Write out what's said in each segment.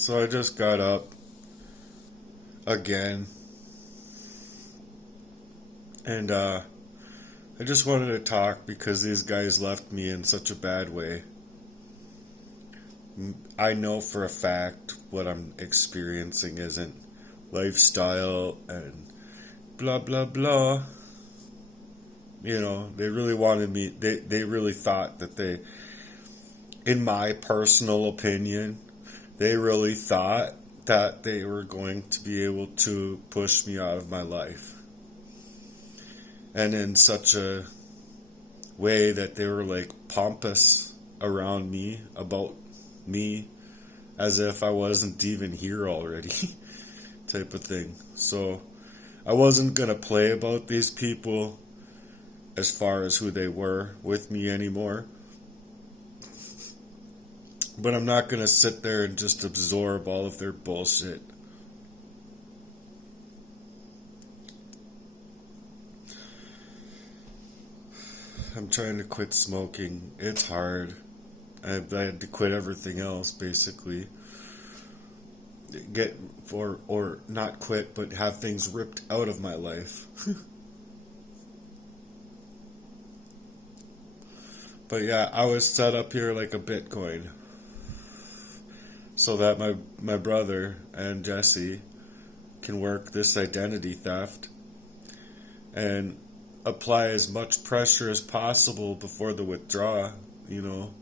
So I just got up again, and I just wanted to talk because these guys left me in such a bad way. I know for a fact what I'm experiencing isn't lifestyle and blah blah blah. You know, they really wanted me, they really thought that in my personal opinion, they really thought that they were going to be able to push me out of my life. And in such a way that they were like pompous around me, about me, as if I wasn't even here already, type of thing. So I wasn't going to play about these people as far as who they were with me anymore. But I'm not going to sit there and just absorb all of their bullshit. I'm trying to quit smoking. It's hard. I had to quit everything else, basically. Or not quit, but have things ripped out of my life. But yeah, I was set up here like a Bitcoin, so that my brother and Jesse can work this identity theft and apply as much pressure as possible before the withdrawal, you know.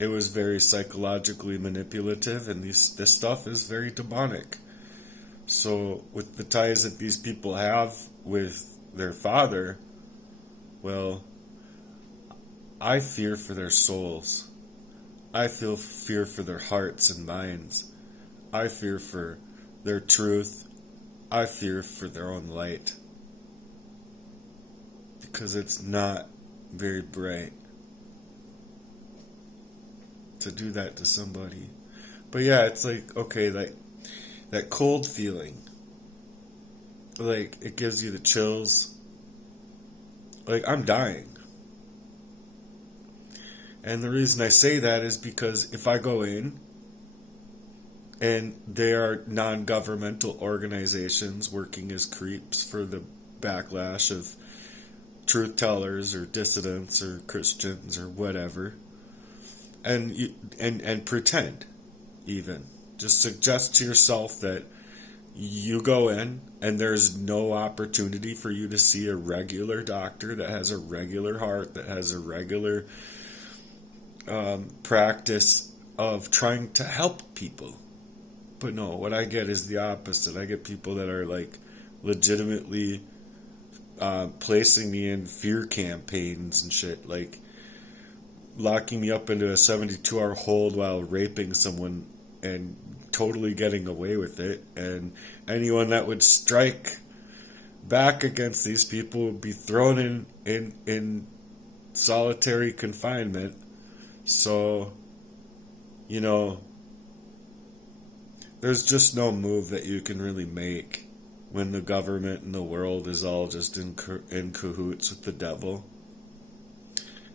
It was very psychologically manipulative, and this stuff is very demonic. So with the ties that these people have with their father, well, I fear for their souls. I feel fear for their hearts and minds. I fear for their truth. I fear for their own light. Because it's not very bright to do that to somebody. But yeah, it's like, okay, like that cold feeling. Like, it gives you the chills. Like, I'm dying. And the reason I say that is because if I go in and they are non-governmental organizations working as creeps for the backlash of truth tellers or dissidents or Christians or whatever, and pretend, even just suggest to yourself that you go in and there's no opportunity for you to see a regular doctor that has a regular heart, that has a regular practice of trying to help people. But no, what I get is the opposite. I get people that are like legitimately placing me in fear campaigns and shit, like locking me up into a 72-hour hold while raping someone and totally getting away with it. And anyone that would strike back against these people would be thrown in solitary confinement. So, you know, there's just no move that you can really make when the government and the world is all just in cahoots with the devil.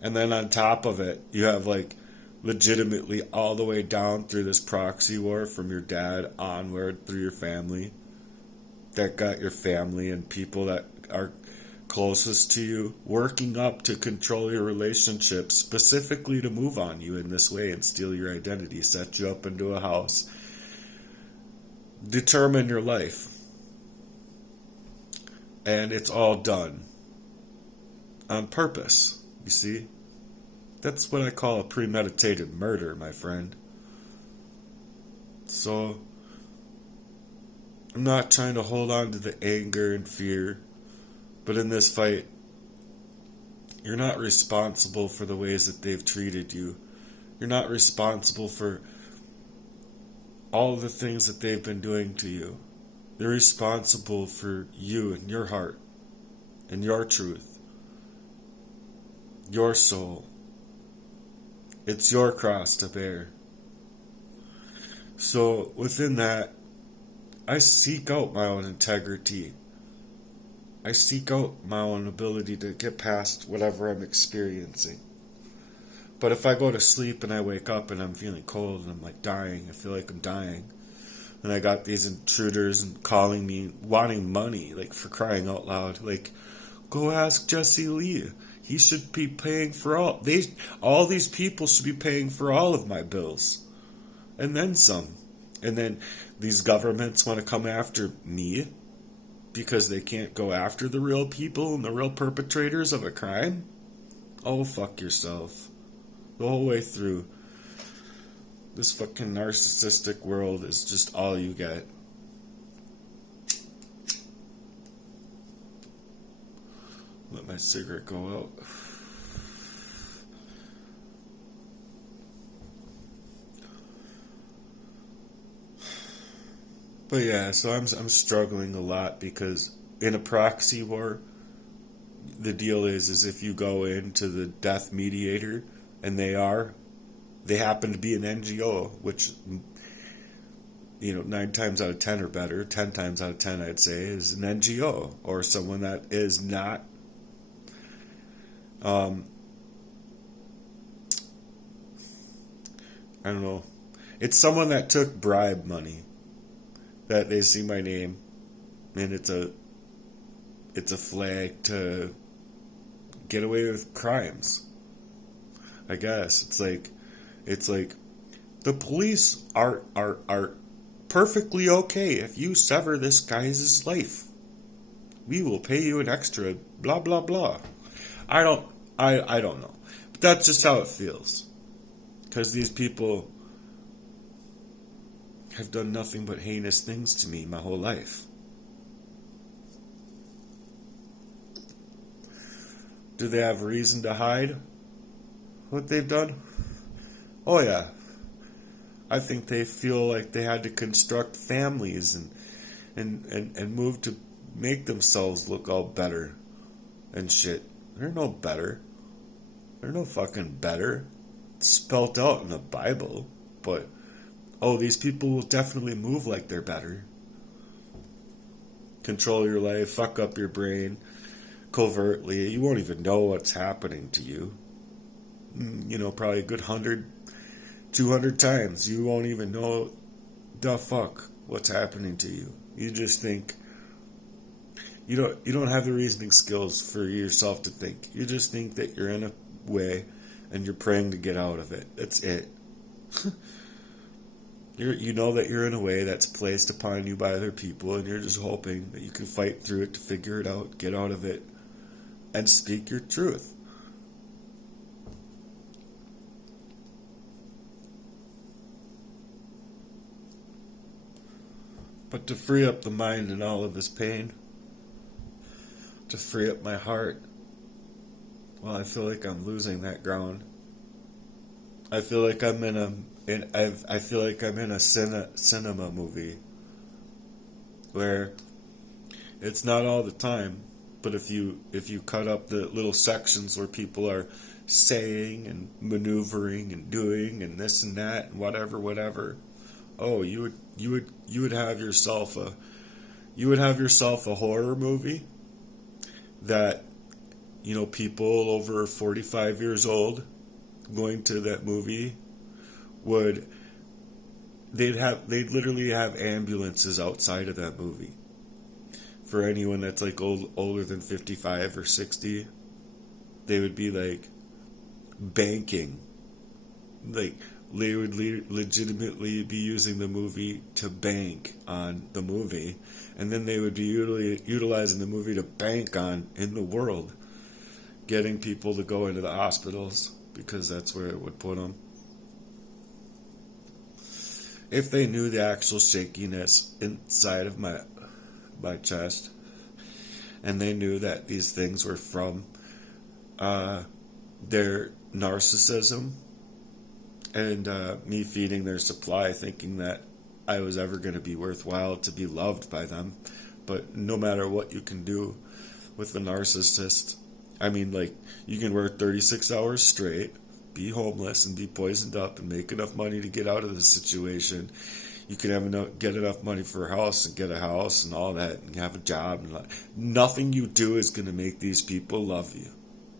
And then on top of it, you have like legitimately all the way down through this proxy war from your dad onward through your family, that got your family and people that are closest to you working up to control your relationships, specifically to move on you in this way and steal your identity, set you up into a house, determine your life. And it's all done on purpose, you see? That's what I call a premeditated murder, my friend. So I'm not trying to hold on to the anger and fear, but in this fight, you're not responsible for the ways that they've treated you. You're not responsible for all the things that they've been doing to you. They're responsible for you and your heart and your truth, your soul. It's your cross to bear. So within that, I seek out my own integrity. I seek out my own ability to get past whatever I'm experiencing. But if I go to sleep and I wake up and I'm feeling cold and I'm like dying, I feel like I'm dying. And I got these intruders and calling me, wanting money, like for crying out loud. Like, go ask Jesse Lee. He should be paying for all these people should be paying for all of my bills. And then some. And then these governments want to come after me because they can't go after the real people and the real perpetrators of a crime? Oh, fuck yourself. The whole way through. This fucking narcissistic world is just all you get. Let my cigarette go out. But yeah, so I'm struggling a lot because in a proxy war, the deal is if you go into the death mediator and they happen to be an NGO, which 9 times out of 10 or better, 10 times out of 10 I'd say is an NGO or someone that is not I don't know. It's someone that took bribe money. That they see my name and it's a flag to get away with crimes. I guess it's like the police are perfectly okay if you sever this guy's life. We will pay you an extra blah blah blah. I don't know. But that's just how it feels. Because these people have done nothing but heinous things to me my whole life. Do they have reason to hide what they've done? Oh yeah. I think they feel like they had to construct families and move to make themselves look all better and shit. They're no better. They're no fucking better. It's spelt out in the Bible, but these people will definitely move like they're better. Control your life, fuck up your brain covertly. You won't even know what's happening to you. Probably a good 100, 200 times. You won't even know the fuck what's happening to you. You just think you don't have the reasoning skills for yourself to think. You just think that you're in a way and you're praying to get out of it. That's it. You know that you're in a way that's placed upon you by other people, and you're just hoping that you can fight through it to figure it out, get out of it, and speak your truth. But to free up the mind in all of this pain, to free up my heart, well, I feel like I'm losing that ground. I feel like I'm in a cinema movie where it's not all the time, but if you cut up the little sections where people are saying and maneuvering and doing and this and that and whatever, you would have yourself a horror movie that people over 45 years old going to that movie they'd literally have ambulances outside of that movie for anyone that's like older than 55 or 60. They would be like banking, like they would legitimately be using the movie to bank on the movie, and then they would be utilizing the movie to bank on in the world, getting people to go into the hospitals because that's where it would put them. If they knew the actual shakiness inside of my chest, and they knew that these things were from their narcissism and me feeding their supply, thinking that I was ever going to be worthwhile to be loved by them. But no matter what you can do with a narcissist, I mean, like, you can work 36 hours straight, be homeless and be poisoned up and make enough money to get out of the situation. You can get enough money for a house and get a house and all that and have a job. And nothing you do is going to make these people love you.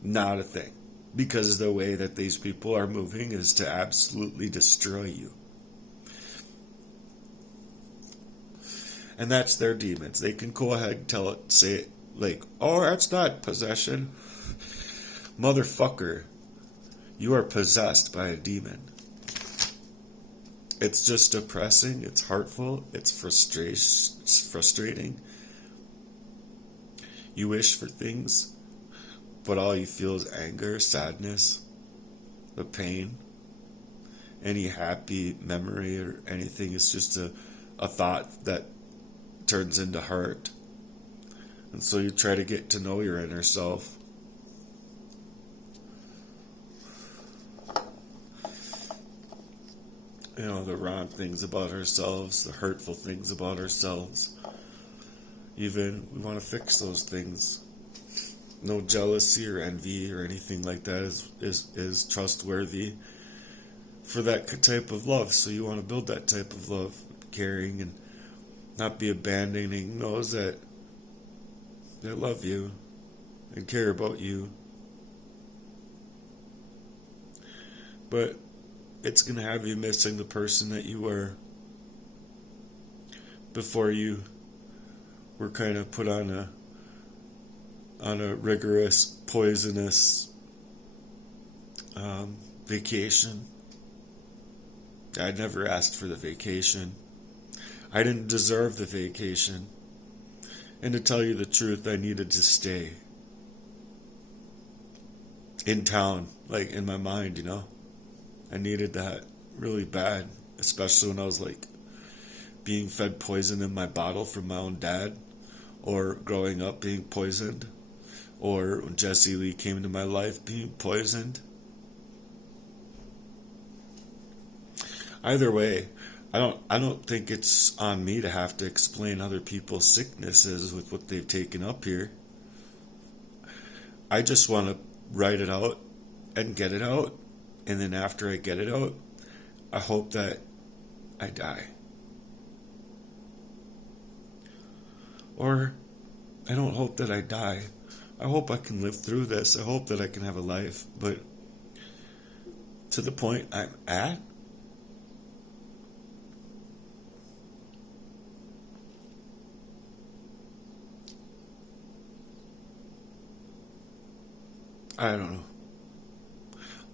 Not a thing. Because the way that these people are moving is to absolutely destroy you. And that's their demons. They can go ahead and tell it, say it like, oh, that's not possession. Motherfucker, you are possessed by a demon. It's just depressing, it's hurtful, it's frustrating. You wish for things, but all you feel is anger, sadness, the pain. Any happy memory or anything is just a thought that turns into hurt. And so you try to get to know your inner self. You know, the wrong things about ourselves, the hurtful things about ourselves. Even we want to fix those things. No jealousy or envy or anything like that is trustworthy for that type of love. So you want to build that type of love, caring and not be abandoning those that love you and care about you. But it's going to have you missing the person that you were before you were kind of put on a rigorous, poisonous vacation. I never asked for the vacation. I didn't deserve the vacation. And to tell you the truth, I needed to stay in town, like in my mind, you know. I needed that really bad, especially when I was like being fed poison in my bottle from my own dad, or growing up being poisoned, or when Jesse Lee came into my life being poisoned. Either way, I don't think it's on me to have to explain other people's sicknesses with what they've taken up here. I just want to write it out and get it out. And then after I get it out, I hope that I die. Or I don't hope that I die. I hope I can live through this. I hope that I can have a life. But to the point I'm at, I don't know.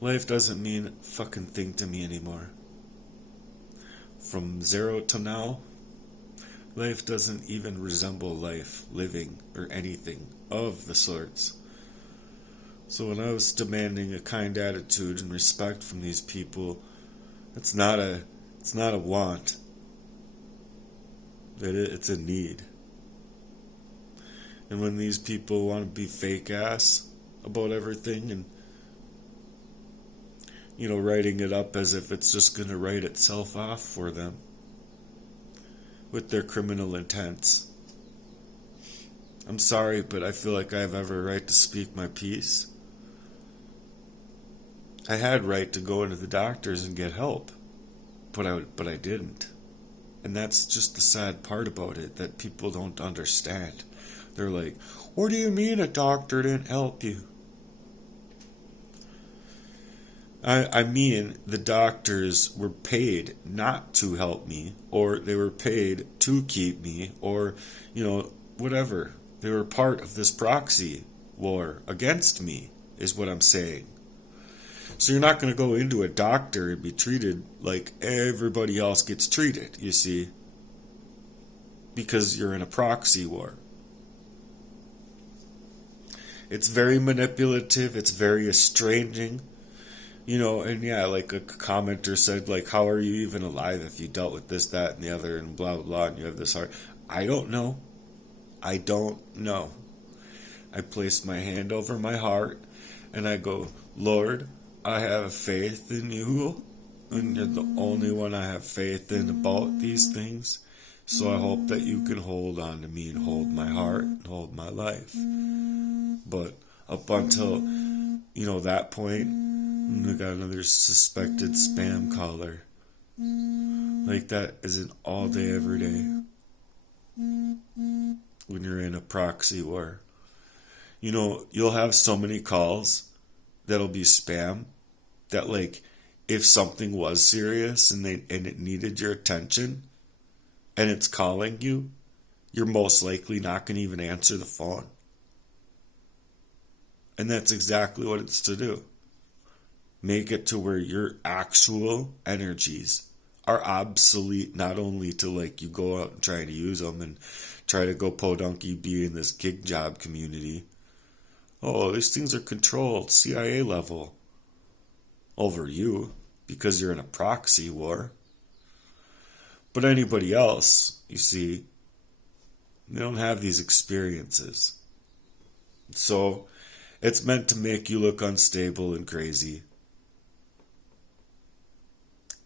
Life doesn't mean a fucking thing to me anymore. From 0 to now, life doesn't even resemble life, living, or anything of the sorts. So when I was demanding a kind attitude and respect from these people, it's not a want. It's a need. And when these people want to be fake ass about everything and writing it up as if it's just going to write itself off for them with their criminal intents. I'm sorry, but I feel like I have every right to speak my piece. I had right to go into the doctors and get help, but I didn't. And that's just the sad part about it, that people don't understand. They're like, what do you mean a doctor didn't help you? I mean, the doctors were paid not to help me, or they were paid to keep me, or, whatever. They were part of this proxy war against me, is what I'm saying. So you're not going to go into a doctor and be treated like everybody else gets treated, you see, because you're in a proxy war. It's very manipulative, it's very estranging. And yeah, like a commenter said, like, how are you even alive if you dealt with this, that, and the other, and blah, blah, blah, and you have this heart? I don't know. I place my hand over my heart, and I go, Lord, I have faith in you, and you're the only one I have faith in about these things, so I hope that you can hold on to me and hold my heart and hold my life. But up until, that point, I got another suspected spam caller. Like, that isn't all day, every day. When you're in a proxy war. You'll have so many calls that'll be spam that, like, if something was serious and it needed your attention and it's calling you, you're most likely not going to even answer the phone. And that's exactly what it's to do. Make it to where your actual energies are obsolete, not only to, like, you go out and try to use them and try to go podunky be in this gig job community. Oh, these things are controlled CIA level over you because you're in a proxy war. But anybody else, you see, they don't have these experiences. So it's meant to make you look unstable and crazy,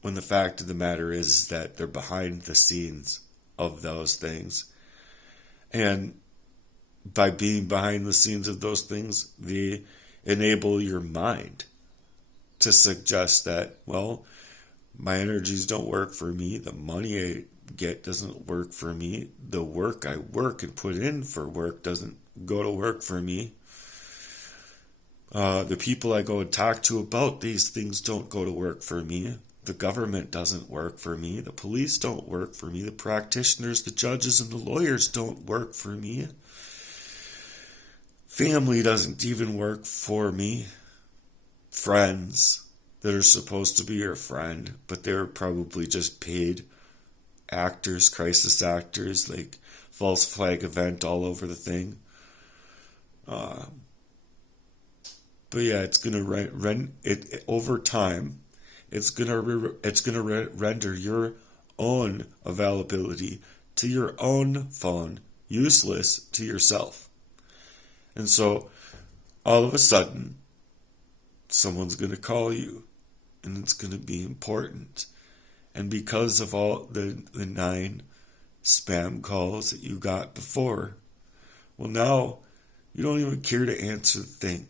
when the fact of the matter is that they're behind the scenes of those things. And by being behind the scenes of those things, they enable your mind to suggest that, well, my energies don't work for me, the money I get doesn't work for me, the work I work and put in for work doesn't go to work for me. The people I go and talk to about these things don't go to work for me. The government doesn't work for me. The police don't work for me. The practitioners, the judges, and the lawyers don't work for me. Family doesn't even work for me. Friends that are supposed to be your friend, but they're probably just paid actors, crisis actors, like false flag event all over the thing. But yeah, it's gonna run it over time. It's gonna render your own availability to your own phone useless to yourself. And so, all of a sudden, someone's gonna call you, and it's gonna be important. And because of all the 9 spam calls that you got before, well, now you don't even care to answer the thing.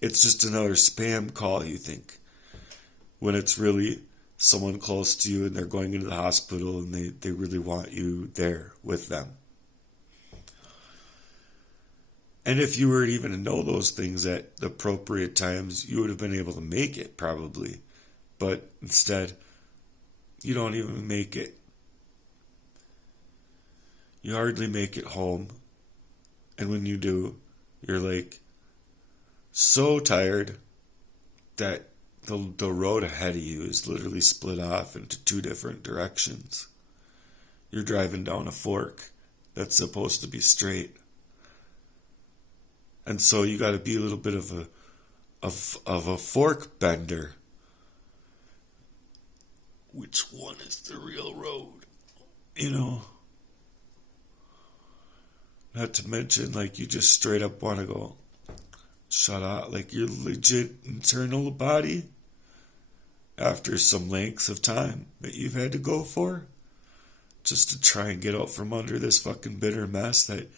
It's just another spam call, you think, when it's really someone close to you and they're going into the hospital and they really want you there with them. And if you were even to know those things at the appropriate times, you would have been able to make it, probably. But instead, you don't even make it. You hardly make it home. And when you do, you're like so tired that the road ahead of you is literally split off into 2 different directions. You're driving down a fork that's supposed to be straight. And so you got to be a little bit of a fork bender. Which one is the real road? You know? Not to mention, like, you just straight up want to go, shut up, like your legit internal body, after some lengths of time that you've had to go for, just to try and get out from under this fucking bitter mess that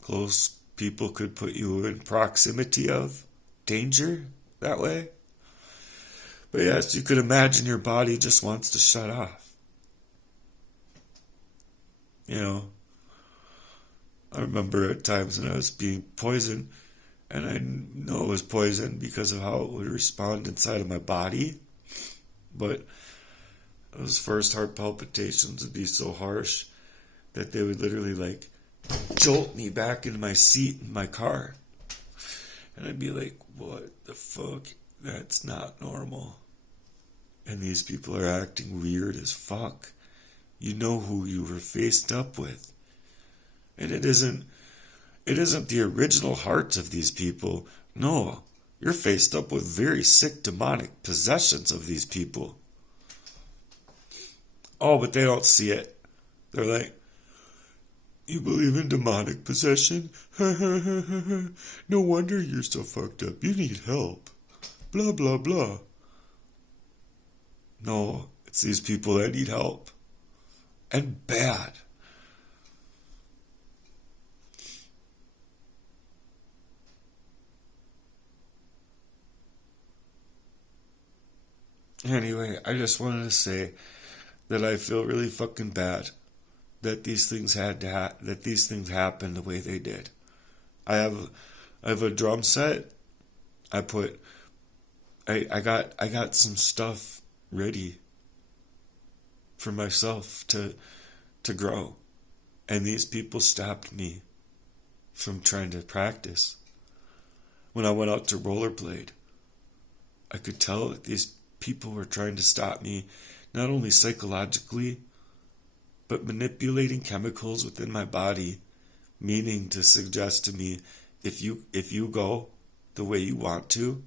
close people could put you in proximity of danger that way. But yes, you could imagine your body just wants to shut off. You know, I remember at times when I was being poisoned, and I know it was poison because of how it would respond inside of my body. But those first heart palpitations would be so harsh that they would literally, like, jolt me back into my seat in my car. And I'd be like, what the fuck? That's not normal. And these people are acting weird as fuck. You know who you were faced up with. And it isn't the original hearts of these people. No, you're faced up with very sick demonic possessions of these people. Oh, but they don't see it. They're like, you believe in demonic possession? No wonder you're so fucked up. You need help. Blah, blah, blah. No, it's these people that need help. And bad. Anyway, I just wanted to say that I feel really fucking bad that these things happened the way they did. I have I have a drum set. I put I got some stuff ready for myself to grow. And these people stopped me from trying to practice. When I went out to rollerblade, I could tell that these people were trying to stop me, not only psychologically, but manipulating chemicals within my body, meaning to suggest to me, if you go the way you want to,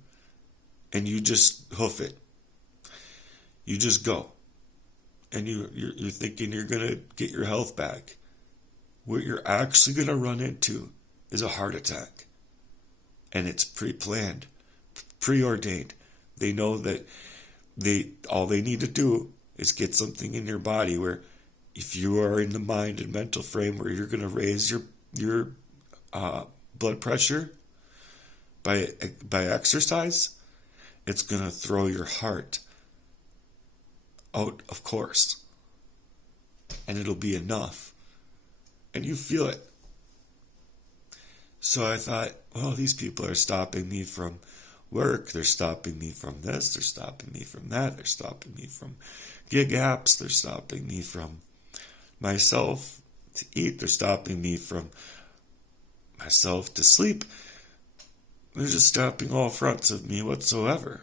and you just hoof it, you just go, and you're thinking you're gonna get your health back, what you're actually gonna run into is a heart attack, and it's pre-planned, preordained. They know that all they need to do is get something in your body where, if you are in the mind and mental frame where you're going to raise your blood pressure by exercise, it's going to throw your heart out of course, and it'll be enough, and you feel it. So I thought, well, these people are stopping me from work, they're stopping me from this, they're stopping me from that, they're stopping me from gig apps, they're stopping me from myself to eat, they're stopping me from myself to sleep. They're just stopping all fronts of me whatsoever.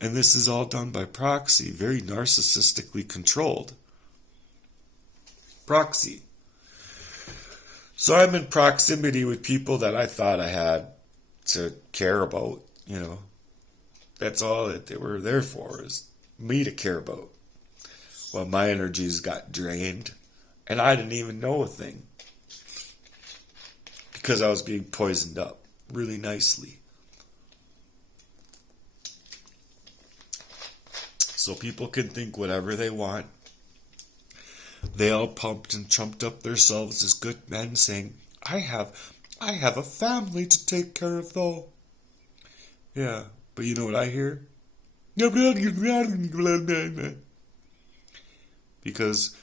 And this is all done by proxy, very narcissistically controlled. Proxy. So I'm in proximity with people that I thought I had to care about, That's all that they were there for, is me to care about. Well, my energies got drained, and I didn't even know a thing, because I was being poisoned up really nicely. So people can think whatever they want. They all pumped and chumped up themselves as good men, saying, I have a family to take care of, though. Yeah, but you know what I hear? Because